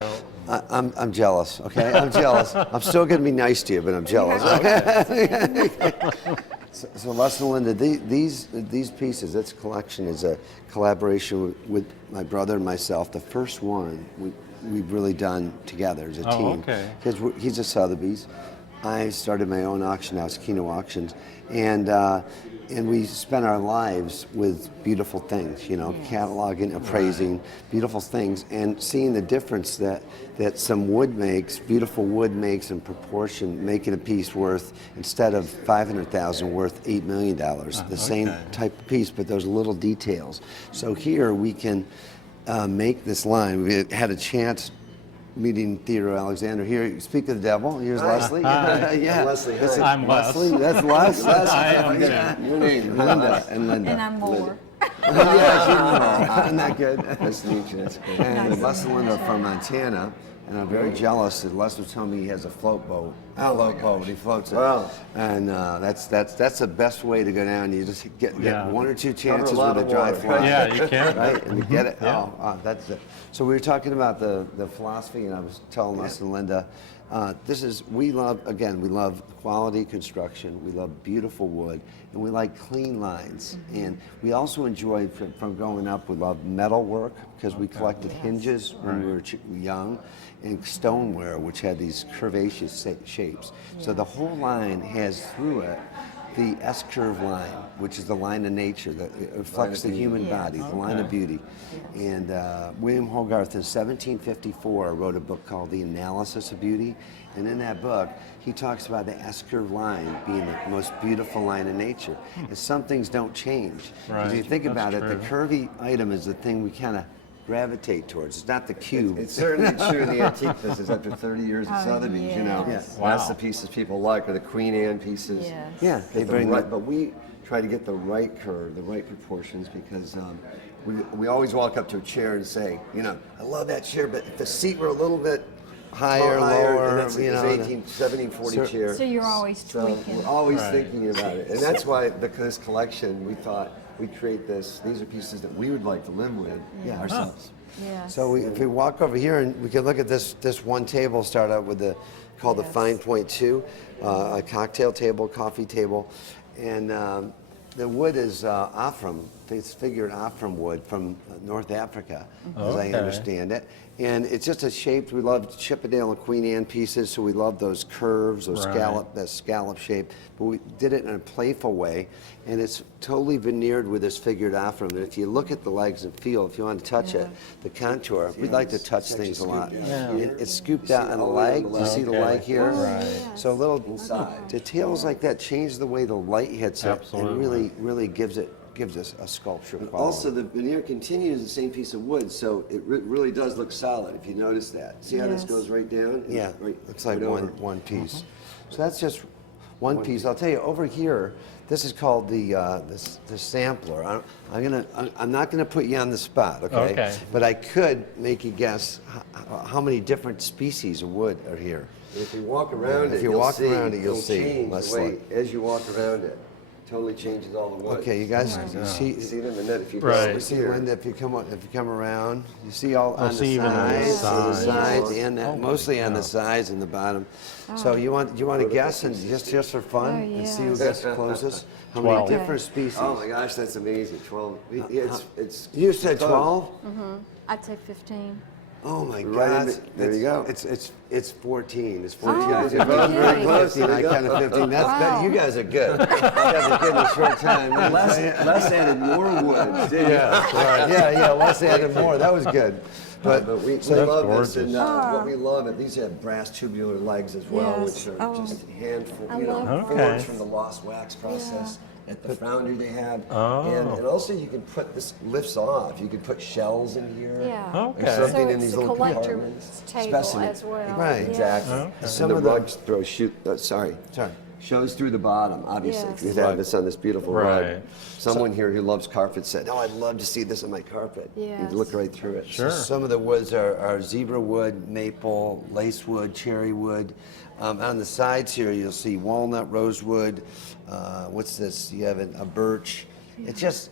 I'm jealous, okay? I'm jealous. I'm still going to be nice to you, but I'm jealous. Okay? So Les and Linda, these pieces, this collection is a collaboration with my brother and myself. The first one we've really done together as a team. Okay. Because he's a Sotheby's. I started my own auction house, Keno Auctions, and we spent our lives with beautiful things, you know, cataloging, appraising, beautiful things, and seeing the difference that some wood makes, beautiful wood makes in proportion, making a piece worth, instead of $500,000, worth $8 million. The same type of piece, but those little details. So here we can make this line. We had a chance meeting Theodore Alexander here. Speak of the devil. Here's Leslie. Yeah. Leslie. I'm Leslie. That's Les. I am too. Your name, Linda. And Linda. And I'm more. Isn't that good? Nice to meet you. That's great. And Les and Linda are from Montana, and I'm very jealous that Les was telling me he has a float boat. He floats it. Wow. And that's the best way to go down. You just get one or two chances a lot with a of dry water. fly. Yeah, you can. Right, and you get it. Yeah. That's it. So we were talking about the philosophy, and I was telling Les and Linda, we love quality construction, we love beautiful wood, and we like clean lines. And we also enjoy, from growing up, we love metal work, because we collected hinges when we were young, and stoneware, which had these curvaceous shapes. So the whole line has through it the S-curve line, which is the line of nature that reflects the human body, the line of beauty. And William Hogarth in 1754 wrote a book called The Analysis of Beauty. And in that book, he talks about the S-curve line being the most beautiful line in nature. And some things don't change. If you think about it, the curvy item is the thing we kind of gravitate towards. It's not the cube. It's certainly true in the antique business after 30 years of Sotheby's, you know. Yes. That's the pieces people like, or the Queen Anne pieces. Yes. Yeah, they bring right, but we try to get the right curve, the right proportions, because we always walk up to a chair and say, you know, I love that chair, but if the seat were a little bit higher, lower, and that's you know, 1740 chair. So you're always So tweaking. we're always thinking about it. And that's why, because this collection, we thought we'd create this. These are pieces that we would like to live with ourselves. Yes. So if we walk over here, and we can look at this one table, start out with called the Fine Point 2, a cocktail table, coffee table, and the wood is Afram. It's figured Afram wood from North Africa, as I understand it. And it's just a shape. We love Chippendale and Queen Anne pieces, so we love those curves, those scallop shape. But we did it in a playful way, and it's totally veneered with this figured Afram. And if you look at the legs and feel, if you want to touch it, the contour, we like to touch things a lot. It's scooped out on the leg. You see the leg here? So little details like that change the way the light hits it, and really gives us a sculpture quality. Also, the veneer continues the same piece of wood, so it really does look solid, if you notice that. See how this goes right down? Yeah, Right, looks like right over. one piece. So that's just one piece. I'll tell you, over here, this is called the sampler. I'm not gonna put you on the spot, okay? But I could make you guess how many different species of wood are here. And if you walk around it, you'll see. It'll change the way, as you walk around it. Totally changes all the wood. Okay, you guys You see them, and then if you You see, Linda, if you come around, you see all on the sides, and mostly on the sides and the bottom. So you want to guess, and just for fun, and see who gets closest? How many different species? Oh my gosh, that's amazing. 12. It's You said 12? I'd say 15. Oh my Right God! there you go. It's 14. It's 14. Oh, You're both very okay. close. 15. I counted 15. You guys are good. You guys are good in a short time. Les added more wood. didn't he? Les added more. That was good. But we love this, and gorgeous. what we love it. These have brass tubular legs as well, Yes. which are just love forged from the lost wax process at the foundry they have. And also you can put this lifts off. You can put shells in here. Yeah. Or something So in these it's a little collector's compartments. table Specimen. as well. Right. Yeah. Exactly. Some And of the the- rugs shows through the bottom, obviously. Yes. You have this on this beautiful rug. Right. Someone here who loves carpet said, "Oh, I'd love to see this on my carpet." Yes. You look right through it. Sure. Some of the woods are zebra wood, maple, lace wood, cherry wood. On the sides here, you'll see walnut, rosewood. What's this? You have a birch. it's just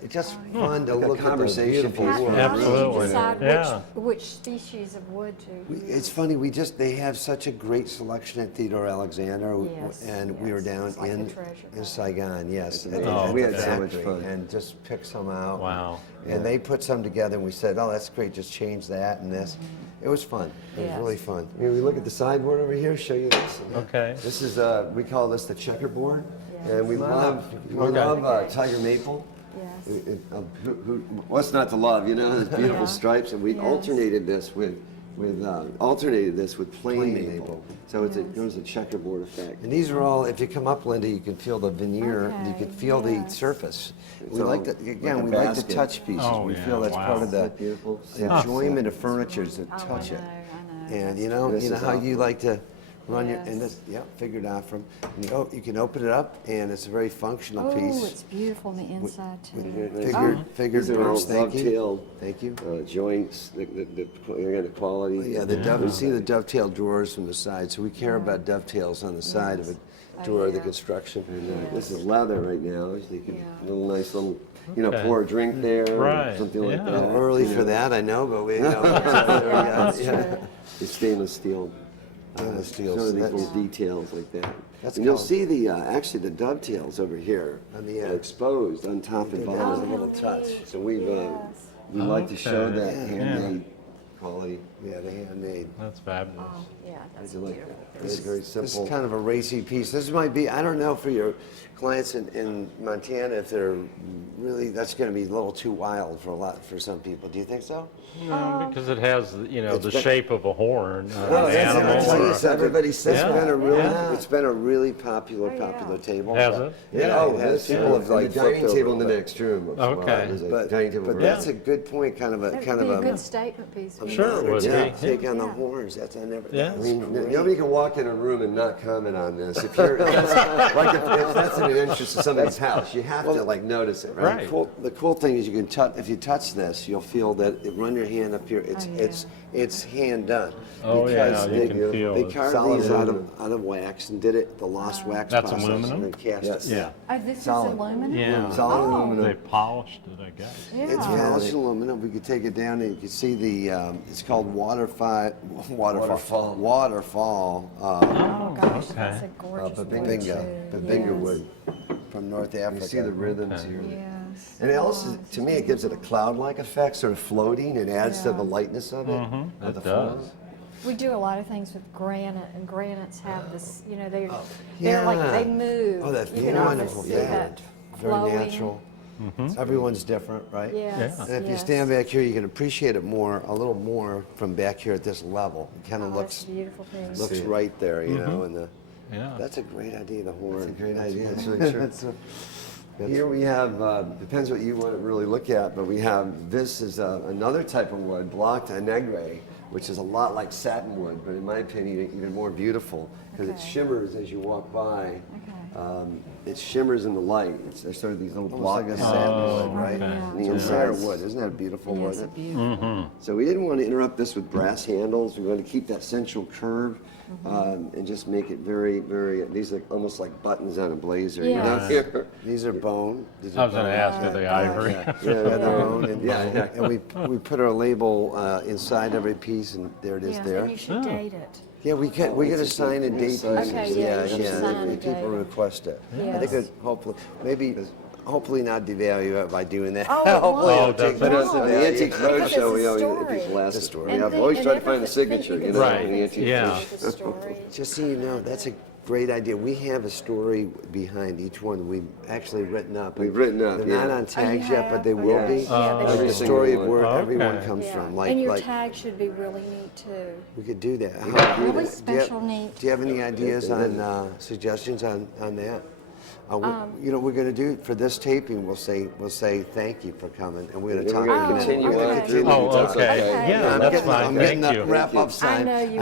fun to Like a look at the conversation beautiful piece. wood. How do you Absolutely. decide Yeah. which species of wood to use? It's funny, they have such a great selection at Theodore Alexander, Yes, and we were yes. down It's like a in treasure in trove. Saigon, yes. Oh, we the had so much factory, fun. and just picked some out. Wow. And they put some together, and we said, "Oh, that's great. Just change that and this." It was fun. It was Yes. really fun. Here, we look at the sideboard over here, show you this. Okay. This is, we call this the checkerboard, Yes. and we love tiger maple. Yes. What's not to love, you know, these beautiful Yeah. stripes, and we Yes. alternated this with plain maple. So it goes a checkerboard effect. And these are all, if you come up, Linda, you can feel the veneer, you Okay, can feel the yes. surface. It's We like all the, like again, a we like the basket. touch pieces. Oh, We yeah, feel that's wow. part of the Isn't that beautiful? enjoyment of furniture is to Oh, touch I it. know. And This you know is how awesome. you like to run your, and Yes. this, figured out from, and you can open it up, and it's a very functional Oh, piece. it's beautiful on the inside too. Figured These are all birds, thank you. dovetailed Thank you. joints, the quality. Yeah, you see the dovetail drawers from the side, so we care about dovetails on the side of a drawer of the yeah. construction. And, this is leather right now, so you can, Yeah. little nice little, Okay. pour a drink there, or Right, something like yeah. A that. little early for that, I know, but we, That's true. It's stainless steel. Stainless steel, Some of these that's- little details like that. That's And you'll called- see the actually the dovetails over here On the, exposed on top and that was bottom. a little touch. So we like to show Okay. that Yeah. handmade quality. Yeah, the handmade. That's fabulous. Oh, yeah, that's I like beautiful. that. It's very This is simple. kind of a racy piece. This might be, I don't know for your clients in Montana if they're really, that's going to be a little too wild for some people. Do you think so? No, because it has, the been- shape of a horn, No, an that's- animal. I'll tell you or- something. Everybody says Yeah. It's been a really, Yeah. it's been a really popular yeah. table. Has but- it? Yeah, it has. this, People have and like the dining flipped table in over, the but- next room. looks Okay. wild. There's a But, dining table but right that's there. a good point, kind of a That would be a a good statement piece. for Sure, it you. would yeah, be. take on the Yeah. horns. That's I never. Yeah. that's I mean, great. nobody can walk in a room and not comment on this. If you're, if that's in an interest of somebody's house, you have to like notice it, right? Right. The cool thing is you can touch. If you touch this, you'll feel that. Run your hand up here. It's hand done. Oh, yeah, Because you can feel they it. carved Solid these out aluminum. of wax and did it the lost wax That's process aluminum? and then cast Yes. it. Yeah. Oh, this Solid. is aluminum? Yeah. Solid Oh. aluminum. They polished it, I guess. Yeah. It's polished aluminum. We could take it down and you can see the. It's called waterfall. Oh, gosh, okay. that's a gorgeous wood Babinga. too. Babinga Yes. wood from North Africa. You see the rhythms Okay. here. Yes. And it also, to me, it gives it a cloud-like effect, sort of floating. It adds to Yeah. the lightness of it. of It the does. form. We do a lot of things with granite, and granites have this, they're Yeah. like, they move. Oh, that's You can almost wonderful. see Yeah. that Very flowing. natural. Everyone's different, right? Yes. And if you yes. stand back here, you can appreciate it a little more from back here at this level. It kind Oh, of that's a beautiful piece. looks See it. right there, you know, and Yeah. that's a great idea, the horn. That's a great idea. That's really true. Here we have, depends what you want to really look at, but we have, this is another type of wood, blocked negre, which is a lot like satin wood, but in my opinion, even more beautiful, because it Okay. shimmers as you walk by. Okay. It shimmers in the light. There's sort of these little Almost like blocks. a satin Oh, wood, right? okay. Yeah. The It's inside rare wood. Isn't that a beautiful Yes, wood? it's beautiful. So we didn't want to interrupt this with brass handles. We wanted to keep that central curve and just make it very, very, these are almost like buttons on a blazer. Yes. You know? These are bone. These I are was going to bone. ask, are they ivory? Yeah, they're bone. And, Yeah. and we put our label inside every piece, and there it is Yes, there. and you should date it. Yeah, we get a sign and date Okay, pieces. yeah, you should sign if and people date it. request it. I Yes. think it hopefully not devalue it by doing that. Oh, it Hopefully won't. it'll take But less On the value. Antique Because it's Roadshow, a we always, story. people ask The us. story. We have always tried to find a signature, you know, Right. in the antique Yeah. roadshow. Just so you know, that's a great idea. We have a story behind each one we've actually written up. We've written up, They're yeah. not on tags yet, but they have? will be. Yes. Yeah, they Like should the be. story of Every where one. everyone Okay. comes Yeah. from. And your Like tag should be really neat too. we could do that. Really Do you special, have- neat. Do you have any ideas on suggestions on that? We're going to do for this taping. We'll say thank you for coming, and we're going to We're talk. going to continue okay. on through. Oh, That's okay. Okay. Yeah, I'm that's getting, fine. I'm getting Thank the you. wrap up sign. I know you